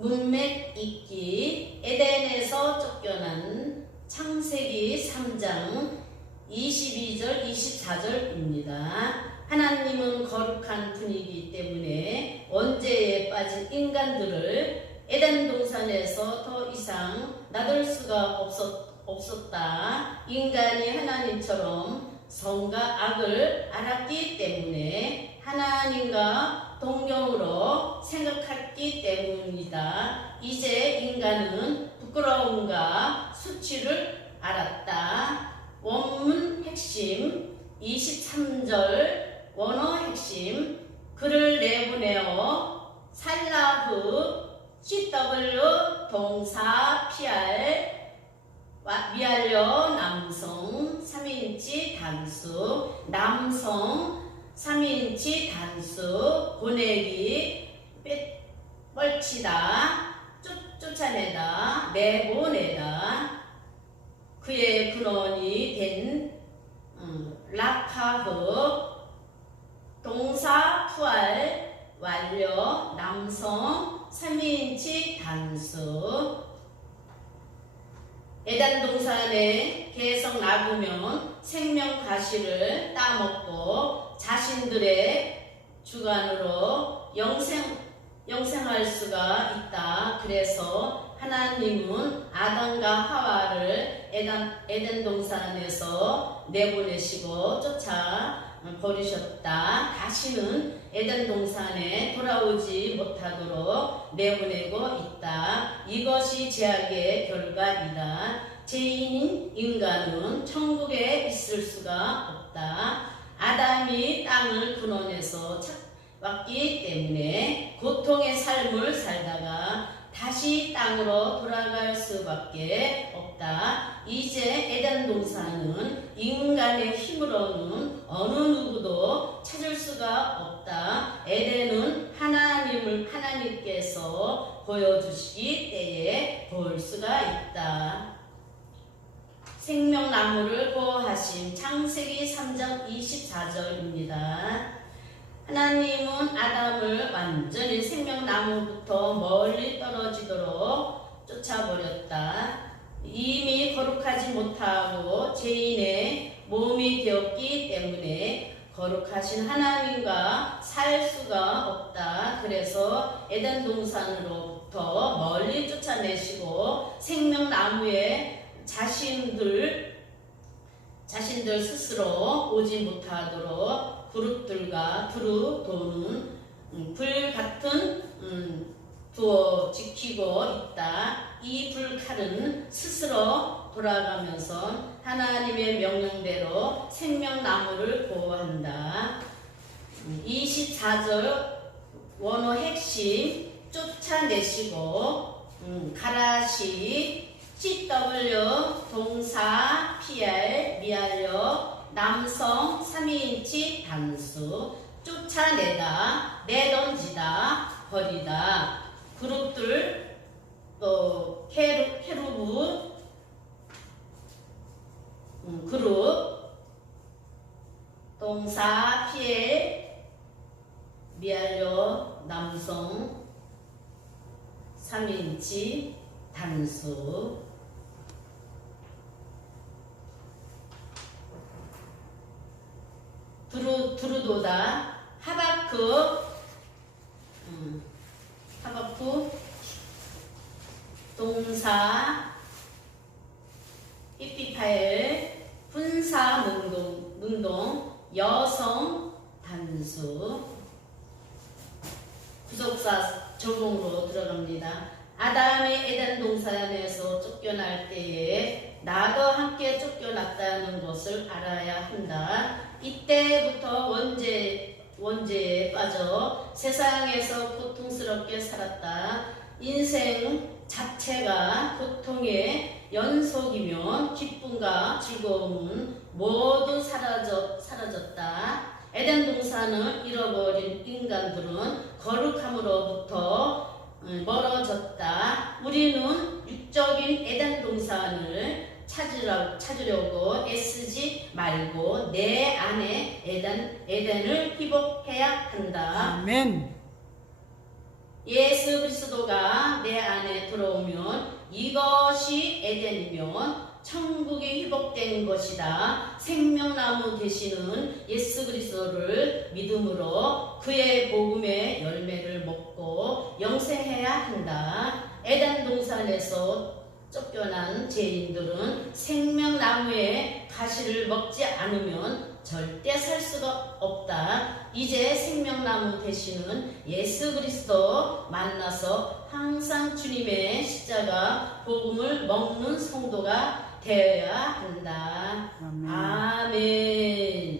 문맥 읽기 에덴에서 쫓겨난 창세기 3장 22절 24절입니다. 하나님은 거룩한 분이기 때문에 원죄에 빠진 인간들을 에덴 동산에서 더 이상 놔둘 수가 없었, 없었다. 인간이 하나님처럼 성과 악을 알았기 때문에 하나님과 동경으로 생각했기 때문이다. 이제 인간은 부끄러움과 수치를 알았다. 원문 핵심 23절 원어 핵심 그를 내보내어 살라후 CW 동사 PR 와- 미알려 남성 3인치 단수 남성 3인치 단수 보내기 빼- 뻘치다 쫓, 쫓아내다 내보내다. 그의 근원이 된 음, 라카흐 동사 푸알 완료 남성 3인치 단수. 에단 동산에 개성 나구면 생명 가시를 따먹고 자신들의 주관으로 영생 영생할 수가 있다. 그래서 하나님은 아담과 하와를 에단, 에덴 동산에서 내보내시고 쫓아 버리셨다. 다시는 에덴 동산에 돌아오지 못하도록 내보내고 있다. 이것이 제약의 결과이다. 죄인인 인간은 천국에 있을 수가 없다. 아담이 땅을 근원에서 찾았기 때문에 고통의 삶을 살다가 다시 땅으로 돌아갈 수밖에 없다. 이제 에덴 동산은 인간의 힘으로는 어느 누구도 찾을 수가 없다. 에덴은 하나님을 하나님께서 보여주시기 때에 볼 수가 있다. 생명나무를 보호하신 창세기 3장 24절입니다. 하나님은 아담을 완전히 생명나무부터 멀리 떨어지도록 쫓아버렸다. 이미 거룩하지 못하고 죄인의 몸이 되었기 때문에 거룩하신 하나님과 살 수가 없다. 그래서 에덴 동산으로부터 멀리 쫓아내시고 생명나무에 자신들 자신들 스스로 오지 못하도록 그룹들과 두루 도는 음, 불 같은 음, 두어 지키고 있다. 이 불칼은 스스로 돌아가면서 하나님의 명령대로 생명나무를 보호한다. 음, 24절 원어 핵심 쫓아내시고 음, 가라시 CW 동사 PR 미알려 남성 3인치 단수 쫓아내다 내던지다 버리다. 그룹들 또 케루, 케루브. 음, 그룹. 동사 피엘 미알려 남성 3인치 단수 두루도다. 하바크 음, 하바크 동사. 히피파일. 분사 능동 능동. 여성 단수. 구속사 적용으로 들어갑니다. 아담이 에덴 동산에서 쫓겨날 때에 나도 함께 쫓겨났다는 것을 알아야 한다. 이때부터 원죄, 원죄에 빠져 세상에서 고통스럽게 살았다. 인생 자체가 고통의 연속이면 기쁨과 즐거움은 모두 사라져, 사라졌다. 에덴 동산을 잃어버린 인간들은 거룩함으로부터 음, 멀어졌다. 우리는 육적인 에덴 동산을 찾으려, 찾으려고 애쓰지 말고 내 안에 에덴, 에덴을 회복해야 한다. 아멘. 예수 그리스도가 내 안에 들어오면 이것이 에덴이면 천국이 회복된 것이다. 생명나무 되시는 예수 그리스도를 믿음으로 그의 복음의 열매를 먹고 영생해야 한다. 에덴 동산에서 쫓겨난 죄인들은 생명나무의 가시를 먹지 않으면 절대 살 수가 없다. 이제 생명나무 되시는 예수 그리스도 만나서 항상 주님의 십자가 복음을 먹는 성도가 되어야 한다. 아멘. 아멘.